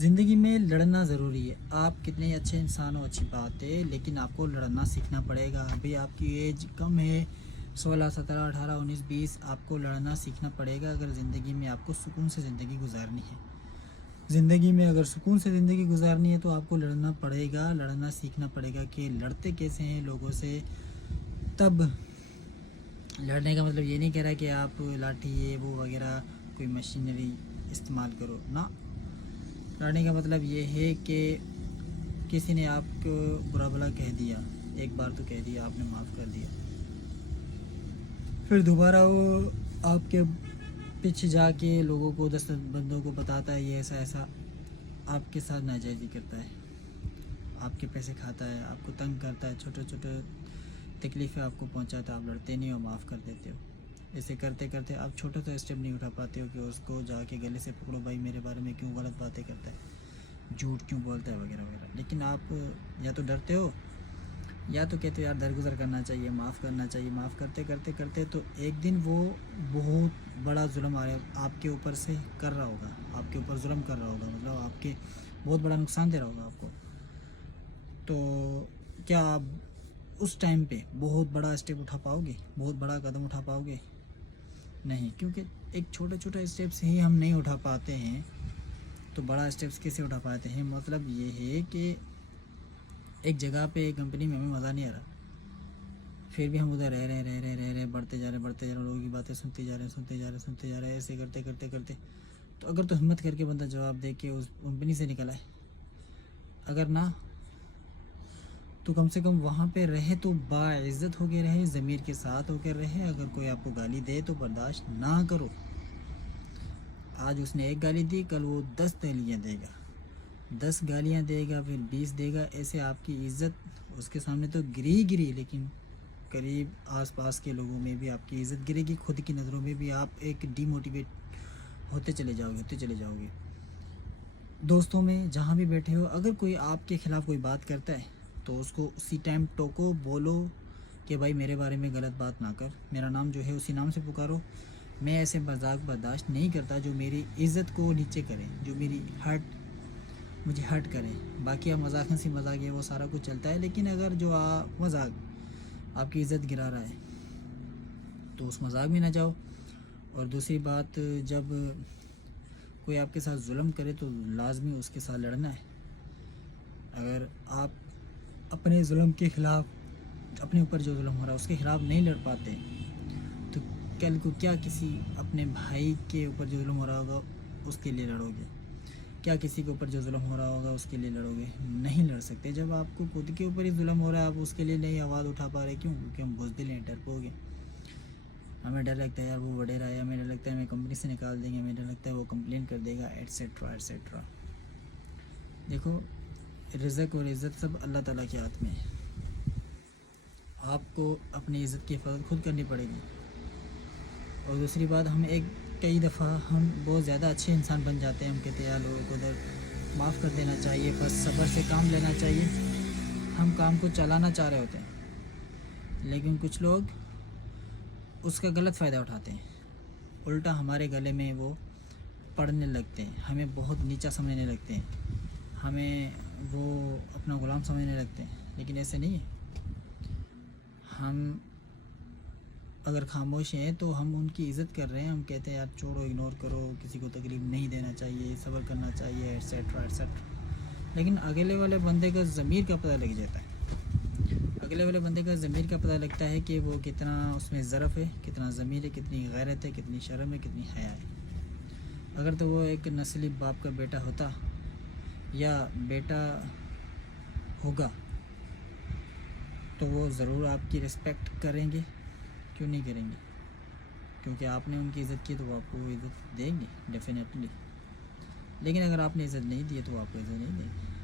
زندگی میں لڑنا ضروری ہے. آپ کتنے اچھے انسان ہو اچھی بات ہے، لیکن آپ کو لڑنا سیکھنا پڑے گا. ابھی آپ کی ایج کم ہے، 16 17 18 19 20. آپ کو لڑنا سیکھنا پڑے گا اگر زندگی میں آپ کو سکون سے زندگی گزارنی ہے. زندگی میں اگر سکون سے زندگی گزارنی ہے تو آپ کو لڑنا پڑے گا، لڑنا سیکھنا پڑے گا کہ لڑتے کیسے ہیں لوگوں سے. تب لڑنے کا مطلب یہ نہیں کہہ رہا کہ آپ لاٹھی یہ وہ وغیرہ کوئی مشینری استعمال کرو نہ. لڑنے کا مطلب یہ ہے کہ کسی نے آپ کو برا بھلا کہہ دیا، ایک بار تو کہہ دیا، آپ نے معاف کر دیا، پھر دوبارہ وہ آپ کے پیچھے جا کے لوگوں کو 10 بندوں کو بتاتا ہے یہ ایسا ایسا آپ کے ساتھ ناجائزی کرتا ہے، آپ کے پیسے کھاتا ہے، آپ کو تنگ کرتا ہے، چھوٹے چھوٹے تکلیفیں آپ کو پہنچاتا ہے. آپ لڑتے نہیں ہو، معاف کر دیتے ہو. ایسے کرتے کرتے آپ چھوٹا سا اسٹیپ نہیں اٹھا پاتے ہو کہ اس کو جا کے گلے سے پکڑو، بھائی میرے بارے میں کیوں غلط باتیں کرتا ہے، جھوٹ کیوں بولتا ہے وغیرہ وغیرہ. لیکن آپ یا تو ڈرتے ہو یا تو کہتے ہو یار درگزر کرنا چاہیے، معاف کرنا چاہیے. معاف کرتے کرتے کرتے تو ایک دن وہ بہت بڑا ظلم آپ کے اوپر سے کر رہا ہوگا، آپ کے اوپر ظلم کر رہا ہوگا، مطلب آپ کے بہت بڑا نقصان دے رہا ہوگا آپ کو. تو کیا آپ اس ٹائم پہ بہت بڑا اسٹیپ اٹھا پاؤ گے، بہت بڑا قدم اٹھا پاؤ گے؟ نہیں، کیونکہ ایک چھوٹا چھوٹا اسٹیپس ہی ہم نہیں اٹھا پاتے ہیں تو بڑا اسٹیپس کیسے اٹھا پاتے ہیں. مطلب یہ ہے کہ ایک جگہ پہ ایک کمپنی میں ہمیں مزہ نہیں آ رہا، پھر بھی ہم ادھر رہ رہے بڑھتے جا رہے لوگوں کی باتیں سنتے جا رہے ایسے کرتے کرتے کرتے. تو اگر تو ہمت کر کے بندہ جواب دے کے اس کمپنی سے نکلا ہے، اگر نہ تو کم سے کم وہاں پہ رہے تو باعزت ہو کے رہے، ضمیر کے ساتھ ہو کے رہے. اگر کوئی آپ کو گالی دے تو برداشت نہ کرو. آج اس نے ایک گالی دی، کل وہ 10 گالیاں دے گا، 10 گالیاں دے گا، پھر 20 دے گا. ایسے آپ کی عزت اس کے سامنے تو گری، لیکن قریب آس پاس کے لوگوں میں بھی آپ کی عزت گرے گی، خود کی نظروں میں بھی آپ ایک ڈی موٹیویٹ ہوتے چلے جاؤ گے. دوستوں میں جہاں بھی بیٹھے ہو، اگر کوئی آپ کے خلاف کوئی بات کرتا ہے تو اس کو اسی ٹائم ٹوکو، بولو کہ بھائی میرے بارے میں غلط بات نہ کر، میرا نام جو ہے اسی نام سے پکارو. میں ایسے مذاق برداشت نہیں کرتا جو میری عزت کو نیچے کرے، جو میری مجھے ہرٹ کرے. باقی آپ مذاق ہنسی مذاق یہ وہ سارا کچھ چلتا ہے، لیکن اگر جو مذاق آپ کی عزت گرا رہا ہے تو اس مذاق میں نہ جاؤ. اور دوسری بات، جب کوئی آپ کے ساتھ ظلم کرے تو لازمی اس کے ساتھ لڑنا ہے. اگر آپ اپنے ظلم کے خلاف، اپنے اوپر جو ظلم ہو رہا ہے اس کے خلاف نہیں لڑ پاتے تو کل کو کیا کسی اپنے بھائی کے اوپر جو ظلم ہو رہا ہوگا اس کے لیے لڑو گے؟ کیا کسی کے اوپر جو ظلم ہو رہا ہوگا اس کے لیے لڑو گے؟ نہیں لڑ سکتے. جب آپ کو خود کے اوپر ہی ظلم ہو رہا ہے آپ اس کے لیے نہیں آواز اٹھا پا رہے، کیوں؟ کیونکہ ہم بزدل ہیں، ڈرپوک ہیں. ہمیں ڈر لگتا ہے یار وہ وڈیرا ہے، ہمیں ڈر لگتا ہے ہمیں کمپنی سے نکال دیں گے، ہمیں ڈر لگتا ہے وہ کمپلین کر دے گا، ایٹسیٹرا ایٹسیٹرا. دیکھو، رزق اور عزت سب اللہ تعالیٰ کے ہاتھ میں ہے. آپ کو اپنی عزت کی حفاظت خود کرنی پڑے گی. اور دوسری بات، کئی دفعہ ہم بہت زیادہ اچھے انسان بن جاتے ہیں. ہم کہتے ہیں یار لوگوں کو ادھر معاف کر دینا چاہیے، بس صبر سے کام لینا چاہیے. ہم کام کو چلانا چاہ رہے ہوتے ہیں، لیکن کچھ لوگ اس کا غلط فائدہ اٹھاتے ہیں، الٹا ہمارے گلے میں وہ پڑھنے لگتے ہیں، ہمیں بہت نیچا سمجھنے لگتے ہیں، ہمیں وہ اپنا غلام سمجھنے لگتے ہیں. لیکن ایسے نہیں ہے. ہم اگر خاموش ہیں تو ہم ان کی عزت کر رہے ہیں. ہم کہتے ہیں یار چھوڑو، اگنور کرو، کسی کو تکلیف نہیں دینا چاہیے، صبر کرنا چاہیے، ایٹسیٹرا ایٹسیٹرا. لیکن اگلے والے بندے کا ضمیر کا پتہ لگ جاتا ہے. اگلے والے بندے کا ضمیر کا پتہ لگتا ہے کہ وہ کتنا اس میں ظرف ہے، کتنا ضمیر ہے، کتنی غیرت ہے، کتنی شرم ہے، کتنی حیا ہے. اگر تو وہ ایک نسلی باپ کا بیٹا ہوتا یا بیٹا ہوگا تو وہ ضرور آپ کی رسپیکٹ کریں گے. کیوں نہیں کریں گے؟ کیونکہ آپ نے ان کی عزت کی تو وہ آپ کو عزت دیں گے ڈیفینیٹلی. لیکن اگر آپ نے عزت نہیں دی تو وہ آپ کو عزت نہیں دیں گے.